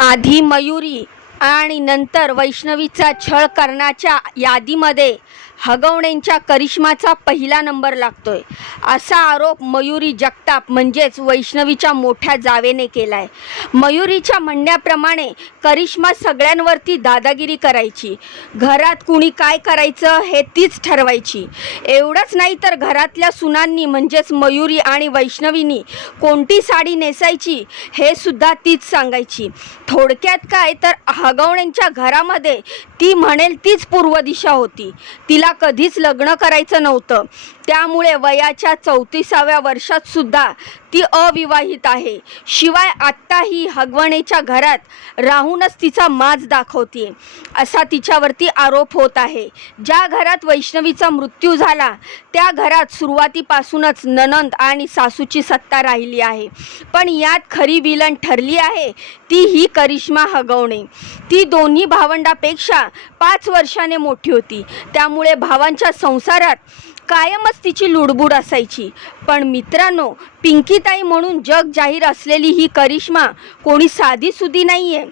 आधी मयुरी आणि नंतर वैष्णवीचा छळ करण्याच्या यादीमध्ये हगवण्यांच्या करिश्माचा पहिला नंबर लागतोय. असा आरोप मयुरी जगताप म्हणजेच वैष्णवीच्या मोठ्या जावेने केलाय. मयुरीच्या म्हणण्याप्रमाणे करिश्मा सगळ्यांवरती दादागिरी करायची. घरात कुणी काय करायचं हे तीच ठरवायची. एवढंच नाही तर घरातल्या सुनांनी म्हणजेच मयुरी आणि वैष्णवीनी कोणती साडी नेसायची हे सुद्धा तीच सांगायची. थोडक्यात काय तर हगवण्यांच्या घरामध्ये ती म्हणेल तीच पूर्व दिशा होती. तिला कधीच लग्न करायचं नव्हतं. त्यामुळे वयाच्या चौतीसाव्या वर्षात सुद्धा ती अविवाहित आहे. शिवाय आत्ताही हगवणेच्या घरात राहूनच तिचा माज दाखवते. असा तिच्यावरती आरोप होत आहे. ज्या घरात वैष्णवीचा मृत्यू झाला त्या घरात सुरुवातीपासूनच ननंद आणि सासूची सत्ता राहिली आहे. पण यात खरी विलन ठरली आहे ती ही करिश्मा हगवणे. ती दोन्ही भावंडापेक्षा पाच वर्षाने मोठी होती. त्यामुळे भावांच्या संसारात कायमच तिची लुडबुड असायची. पण मित्रांनो पिंकीताई म्हणून जग जाहीर असलेली ही करिश्मा कोणी साधीसुधी नाही आहे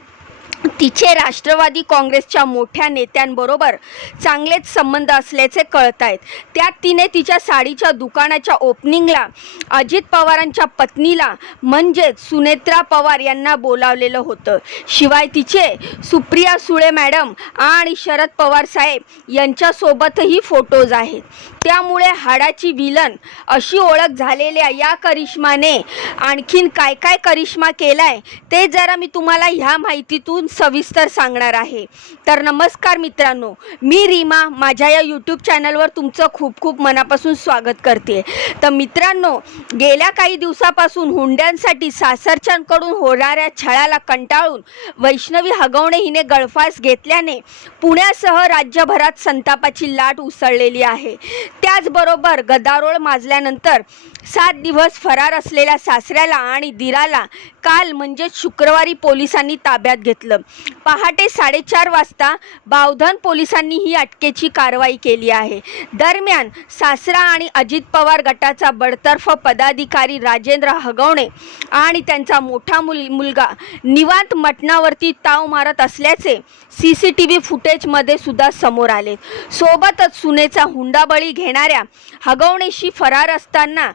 तिचे राष्ट्रवादी काँग्रेसच्या मोठ्या नेत्यांबरोबर चांगलेच संबंध असल्याचे कळत आहेत. त्यात तिने तिच्या साडीच्या दुकानाच्या ओपनिंगला अजित पवारांच्या पत्नीला म्हणजेच सुनेत्रा पवार यांना बोलावलेलं होतं. शिवाय तिचे सुप्रिया सुळे मॅडम आणि शरद पवार साहेब यांच्यासोबतही फोटोज आहेत. त्यामुळे हाडाची विलन अशी ओळख झालेल्या या करिश्माने आणखीन काय काय करिश्मा केलाय ते जरा मी तुम्हाला ह्या माहितीतून सविस्तर सांगणार आहे. तर नमस्कार मित्रांनो मी रीमा माझ्या या यूट्यूब चॅनलवर तुमचं खूप खूप मनापासून स्वागत करते. तर मित्रांनो गेल्या काही दिवसापासून हुंड्यांसाठी सासरच्यांकडून होणाऱ्या छळाला कंटाळून वैष्णवी हगवणे हिने गळफास घेतल्याने पुण्यासह राज्यभरात संतापाची लाट उसळलेली आहे. त्याचबरोबर गदारोळ माजल्यानंतर सात दिवस फरार असलेल्या सासऱ्याला आणि दिराला काल म्हणजे शुक्रवारी पोलिसांनी ताब्यात घेतलं. पहाटे साडेचार वाजता बावधन पोलिसांनी ही अटकेची कारवाई केली आहे. दरम्यान सासरा आणि अजित पवार गटाचा बडतर्फ पदाधिकारी राजेंद्र हगवणे आणि त्यांचा मोठा मुल मुलगा निवांत मटणावरती ताव मारत असल्याचे सी सी टी व्ही फुटेजमध्ये सुद्धा समोर आले. सोबतच सुनेचा हुंडाबळी घेणाऱ्या हगवणेशी फरार असताना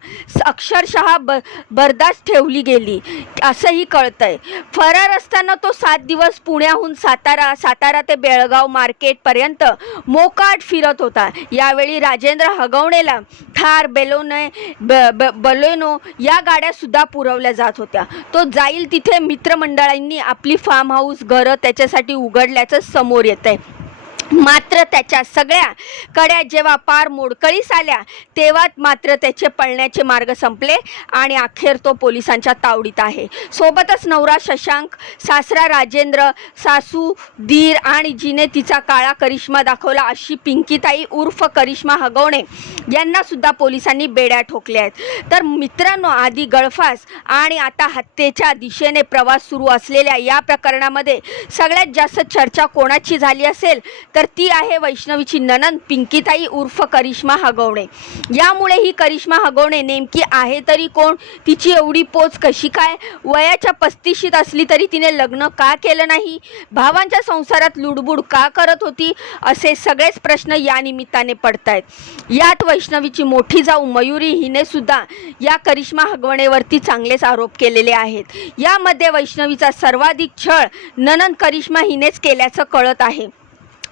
अक्षरशः ब बर्दास्त ठेवली गेली. असंही कळतंय. फरार असताना तो सात दिवस पुण्याहून सातारा सातारा ते बेळगाव मार्केटपर्यंत मोकाट फिरत होता. यावेळी राजेंद्र हगवणेला थार बेलोने ब ब बलेनो या गाड्यासुद्धा पुरवल्या जात होत्या. तो जाईल तिथे मित्रमंडळांनी आपली फार्म हाऊस घरं त्याच्यासाठी उघडल्याचं समोर येत आहे मात्र त्याच्या सगळ्या कड्या जेव्हा पार मोडकळीस आल्या तेव्हा मात्र त्याचे पळण्याचे मार्ग संपले आणि अखेर तो पोलिसांच्या तावडीत आहे. सोबतच नवरा शशांक सासरा राजेंद्र सासू दीर आणि जिने तिचा काळा करिश्मा दाखवला अशी पिंकीताई उर्फ करिश्मा हगवणे यांनासुद्धा पोलिसांनी बेड्या ठोकल्या आहेत. तर मित्रांनो आधी गळफास आणि आता हत्येच्या दिशेने प्रवास सुरू असलेल्या या प्रकरणामध्ये सगळ्यात जास्त चर्चा कोणाची झाली असेल? तर ती आहे वैष्णवीची ननंद पिंकीताई उर्फ करिश्मा हगवणे. यामुळे ही करिश्मा हगवणे नेमकी आहे तरी कोण? तिची एवढी पोच कशी काय? वयाच्या पस्तीशीत असली तरी तिने लग्न का केलं नाही? भावांच्या संसारात लुडबुड का करत होती? असे सगळेच प्रश्न या निमित्ताने पडतायत. यात वैष्णवीची मोठी जाऊ मयुरी हिने सुद्धा या करिश्मा हगवणेवरती चांगलेच आरोप केलेले आहेत. यामध्ये वैष्णवीचा सर्वाधिक छळ ननंद करिश्मा हिनेच केल्याचं कळत आहे.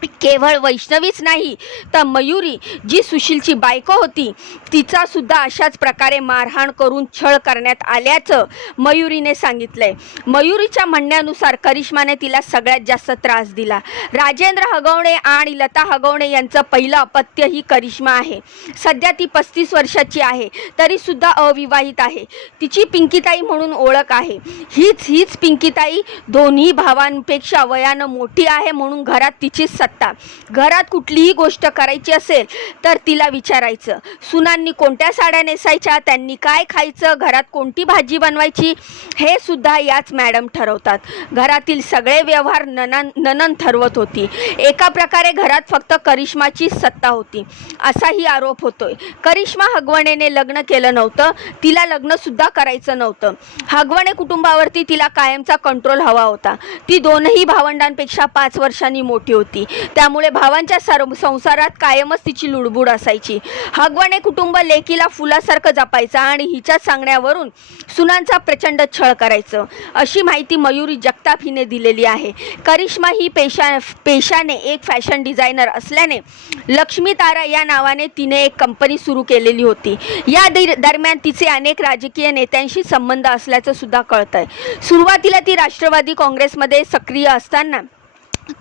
केवळ वैष्णवीच नाही तर मयुरी जी सुशीलची बायको होती तिचा सुद्धा अशाच प्रकारे मारहाण करून छळ करण्यात आल्याचं मयुरीने सांगितलंय. मयुरीच्या म्हणण्यानुसार करिश्माने तिला सगळ्यात जास्त त्रास दिला. राजेंद्र हगवणे आणि लता हगवणे यांचं पहिलं अपत्य ही करिश्मा आहे. सध्या ती पस्तीस वर्षाची आहे तरी सुद्धा अविवाहित आहे. तिची पिंकीताई म्हणून ओळख आहे. हीच हीच पिंकीताई दोन्ही भावांपेक्षा वयानं मोठी आहे म्हणून घरात तिची सत्ता शकता. घरात कुठलीही गोष्ट करायची असेल तर तिला विचारायचं. सुनांनी कोणत्या साड्या नेसायच्या? त्यांनी काय खायचं? घरात कोणती भाजी बनवायची? हे सुद्धा याच मॅडम ठरवतात. घरातील सगळे व्यवहार ननन ननन ठरवत होती. एका प्रकारे घरात फक्त करिश्माची सत्ता होती. असाही आरोप होतोय. करिश्मा हगवणेने लग्न केलं नव्हतं. तिला लग्नसुद्धा करायचं नव्हतं. हगवणे कुटुंबावरती तिला कायमचा कंट्रोल हवा होता. ती दोनही भावंडांपेक्षा पाच वर्षांनी मोठी होती. त्यामुळे भावांच्या सर्व संसारात कायमच तिची लुडबुड असायची. हगवणे कुटुंब लेकीला फुलासारखं जपायचं आणि हिच्याच सांगण्यावरून सुनांचा प्रचंड छळ करायचं. अशी माहिती मयुरी जगताप हिने दिलेली आहे. करिश्मा ही पेशा पेशाने एक फॅशन डिझायनर असल्याने लक्ष्मी तारा या नावाने तिने एक कंपनी सुरू केलेली होती. या दर- दरम्यान तिचे अनेक राजकीय नेत्यांशी संबंध असल्याचं सुद्धा कळतंय. सुरुवातीला ती राष्ट्रवादी काँग्रेसमध्ये सक्रिय असताना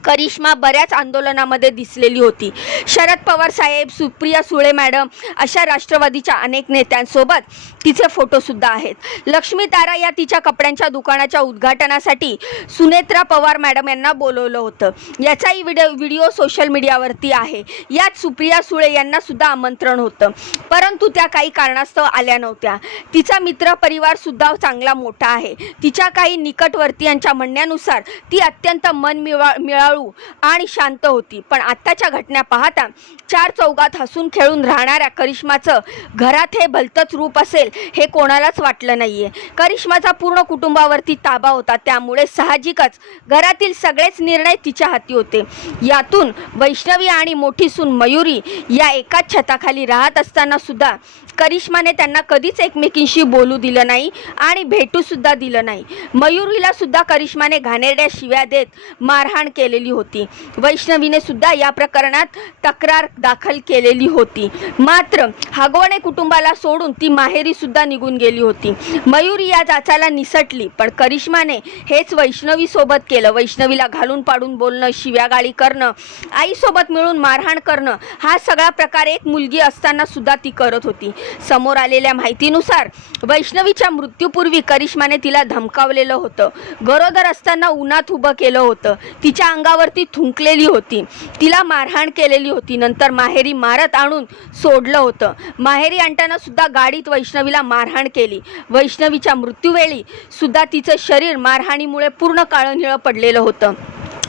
करिश्मा बऱ्याच आंदोलनामध्ये दिसलेली होती. शरद पवार साहेब सुप्रिया सुळे मॅडम अशा राष्ट्रवादीच्या अनेक नेत्यांसोबत तिचे फोटोसुद्धा आहेत. लक्ष्मी तारा या तिच्या कपड्यांच्या दुकानाच्या उद्घाटनासाठी सुनेत्रा पवार मॅडम यांना बोलवलं होतं. याचाही व्हिडिओ व्हिडिओ सोशल मीडियावरती आहे. यात सुप्रिया सुळे यांनासुद्धा आमंत्रण होतं. परंतु त्या काही कारणास्तव आल्या नव्हत्या. तिचा मित्र परिवारसुद्धा चांगला मोठा आहे. तिच्या काही निकटवर्तीयांच्या म्हणण्यानुसार ती अत्यंत मन मिवा निळाळू आणि शांत होती. पण आत्ताच्या घटना पाहता चार चौघात हसून खेळून राहणाऱ्या करिश्माचं घरात हे भलतंच रूप असेल हे कोणालाच वाटलं नाहीये. करिश्माचा पूर्ण कुटुंबावरती ताबा होता. त्यामुळे साहजिकच घरातील सगळेच निर्णय तिच्या हाती होते. यातून वैष्णवी आणि मोठी सून मयुरी या एकाच छताखाली राहत असताना सुद्धा करिश्माने त्यांना कधीच एकमेकींशी बोलू दिलं नाही आणि भेटूसुद्धा दिलं नाही. मयुरीला सुद्धा करिश्माने घाणेरड्या शिव्या देत मारहाण केलेली होती. वैष्णवीने सुद्धा या प्रकरणात तक्रार दाखल केलेली होती. मात्र हागवणे कुटुंबाला सोडून ती माहेरी सुद्धा निघून गेली होती. मयुरी या जाचाला निसटली पण करिश्माने हेच वैष्णवीसोबत केलं. वैष्णवीला घालून पाडून बोलणं शिव्यागाळी करणं आईसोबत मिळून मारहाण करणं हा सगळा प्रकार एक मुलगी असताना सुद्धा ती करत होती. समोर आलेल्या माहितीनुसार वैष्णवीच्या मृत्यूपूर्वी करिश्माने तिला धमकावलेलं होतं. गरोदर असताना उन्हात उभं केलं होतं. तिच्या अंगावरती थुंकलेली होती. तिला मारहाण केलेली होती. नंतर माहेरी मारत आणून सोडलं होतं. माहेरी आणताना सुद्धा गाडीत वैष्णवीला मारहाण केली. वैष्णवीच्या मृत्यूवेळी सुद्धा तिचं शरीर मारहाणीमुळे पूर्ण काळं निळं पडलेलं होतं.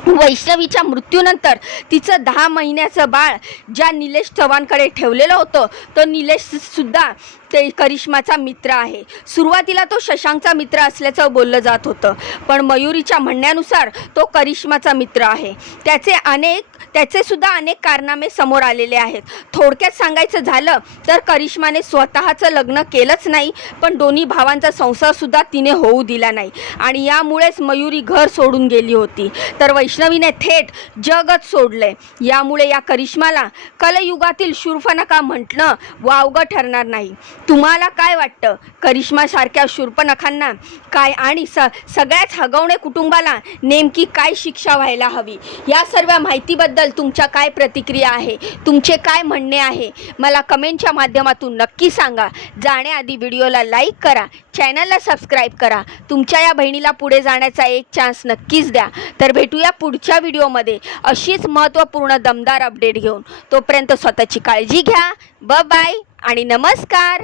वैष्णवीच्या मृत्यूनंतर तिचं दहा महिन्याचं बाळ ज्या निलेश चव्हाणकडे ठेवलेलं होतं तो निलेश सुद्धा ते करिश्माचा मित्र आहे. सुरुवातीला तो शशांकचा मित्र असल्याचं बोललं जात होतं पण मयुरीच्या म्हणण्यानुसार तो करिश्माचा मित्र आहे. त्याचे अनेक त्याचे सुद्धा अनेक कारनामे समोर आलेले आहेत. थोडक्यात सांगायचं झालं तर करिश्माने स्वतःचं लग्न केलंच नाही पण दोन्ही भावांचा संसारसुद्धा तिने होऊ दिला नाही. आणि यामुळेच मयुरी घर सोडून गेली होती. तर वैष्णवीने थेट जगच सोडले. यामुळे या करिश्माला कलयुगातील शूर्फनका म्हटणं वावगं ठरणार नाही. तुम्हाला काय वाटतं? करिश्मासारख्या शूर्फनखांना काय आणि स सगळ्याच हगवणे कुटुंबाला नेमकी काय शिक्षा व्हायला हवी? या सर्व माहितीबद्दल तुमच्या काय प्रतिक्रिया आहे? तुमचे काय म्हणणे आहे? मला कमेंटच्या माध्यमातून नक्की सांगा. जाण्याआधी व्हिडिओला लाईक करा. चॅनलला सबस्क्राईब करा. तुमच्या या बहिणीला पुढे जाण्याचा एक चान्स नक्कीच द्या. तर भेटूया पुढच्या व्हिडिओमध्ये. अशीच महत्त्वपूर्ण दमदार अपडेट घेऊन. तोपर्यंत स्वतःची काळजी घ्या. ब बाय आणि नमस्कार.